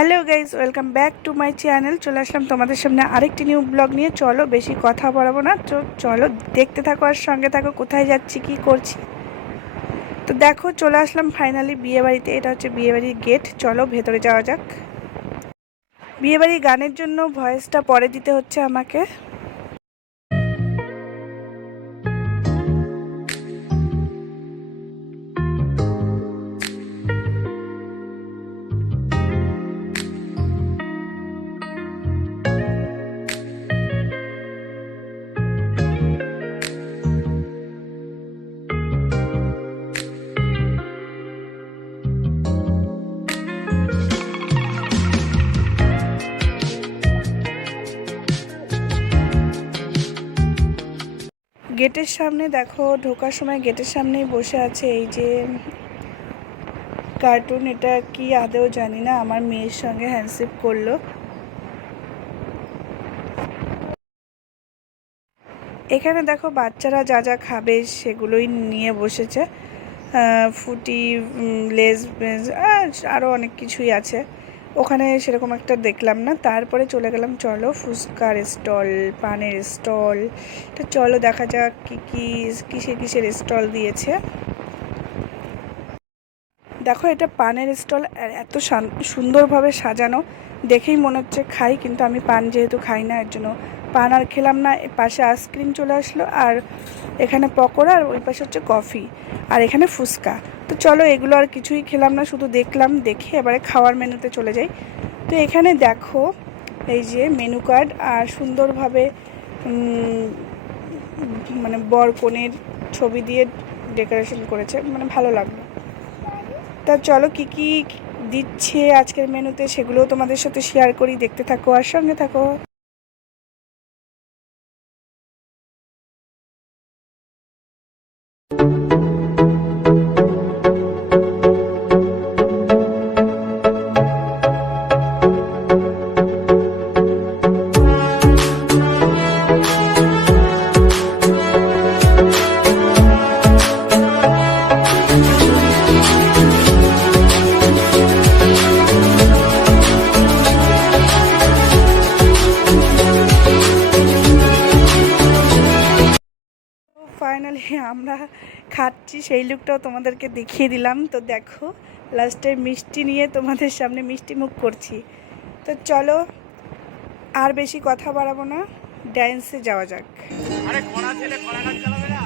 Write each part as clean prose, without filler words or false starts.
Hello guys, welcome back to my channel. চলে আসলাম তোমাদের সামনে আরেকটি নিউ ব্লগ নিয়ে। চলো বেশি কথা বাড়াবো না, চলো দেখতে থাকো আর সঙ্গে থাকো কোথায় যাচ্ছি কি করছি। তো দেখো চলে আসলাম ফাইনালি বিয়েবাড়িতে। এটা হচ্ছে বিয়েবাড়ির গেট। চলো ভেতরে যাওয়া যাক। বিয়েবাড়ির গানের জন্য ভয়েসটা পরে দিতে হচ্ছে আমাকে। গেটের সামনে দেখো, ঢোকার সময় গেটের সামনেই বসে আছে এই যে কার্টুন। এটা কি আদেও জানি না, আমার মেয়ের সঙ্গে হ্যান্ডশেক করলো। এখানে দেখো বাচ্চারা যা যা খাবে সেগুলোই নিয়ে বসেছে। ফুটি, লেজ, আরও অনেক কিছুই আছে। ওখানে সেরকম একটা দেখলাম না। তারপরে চলে গেলাম, চলো ফুচকার স্টল, পানের স্টল। তো চলো দেখা যাক কিসের কিসের স্টল দিয়েছে। দেখো এটা পানের স্টল, এত সুন্দরভাবে সাজানো, দেখেই মনে হচ্ছে খাই, কিন্তু আমি পান যেহেতু খাই না এর জন্য পান আর খেলাম না। পাশে আইসক্রিম চলে আসলো, আর এখানে পকোড়া, আর ওই পাশে হচ্ছে কফি, আর এখানে ফুচকা। তো চলো এগুলো আর কিছুই খেলাম না, শুধু দেখলাম। দেখে এবারে খাওয়ার মেনুতে চলে যাই। তো এখানে দেখো এই যে মেনু কার্ড, আর সুন্দরভাবে মানে বর কনের ছবি দিয়ে ডেকোরেশন করেছে, মানে ভালো লাগলো। তা চলো কি কি দিচ্ছে আজকের মেনুতে সেগুলোও তোমাদের সাথে শেয়ার করি। দেখতে থাকো আর সঙ্গে থাকো। ফাইনালি আমরা খাচ্ছি, সেই লুকটাও তোমাদেরকে দেখিয়ে দিলাম। তো দেখো লাস্টের মিষ্টি নিয়ে তোমাদের সামনে মিষ্টি মুখ করছি। তো চলো আর বেশি কথা বাড়াবো না, ড্যান্সে যাওয়া যাক। আরে কোনা ছেলে কোনা গান চালাবে না।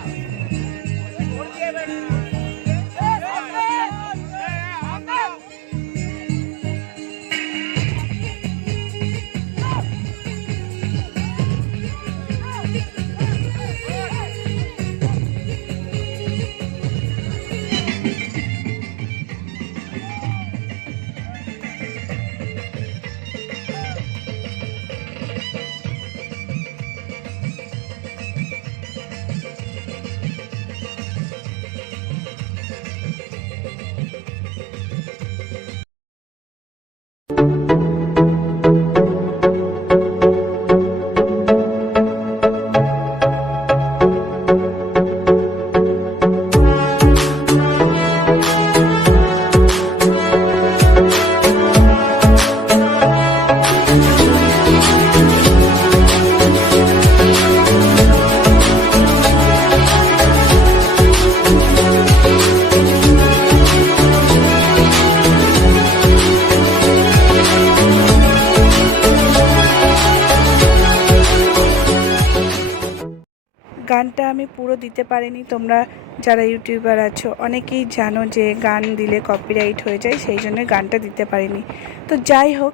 গানটা আমি পুরো দিতে পারিনি। তোমরা যারা ইউটিউবার আছো অনেকেই জানো যে গান দিলে কপিরাইট হয়ে যায়, সেই জন্য গানটা দিতে পারিনি। তো যাই হোক,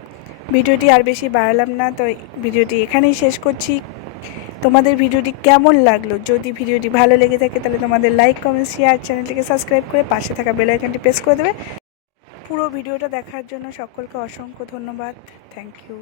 ভিডিওটি আর বেশি বাড়ালাম না, তো ভিডিওটি এখানেই শেষ করছি। তোমাদের ভিডিওটি কেমন লাগলো? যদি ভিডিওটি ভালো লেগে থাকে তাহলে তোমাদের লাইক, কমেন্ট, শেয়ার, চ্যানেলটিকে সাবস্ক্রাইব করে পাশে থাকা বেল আইকনটি প্রেস করে দেবে। পুরো ভিডিওটা দেখার জন্য সকলকে অসংখ্য ধন্যবাদ। Thank you.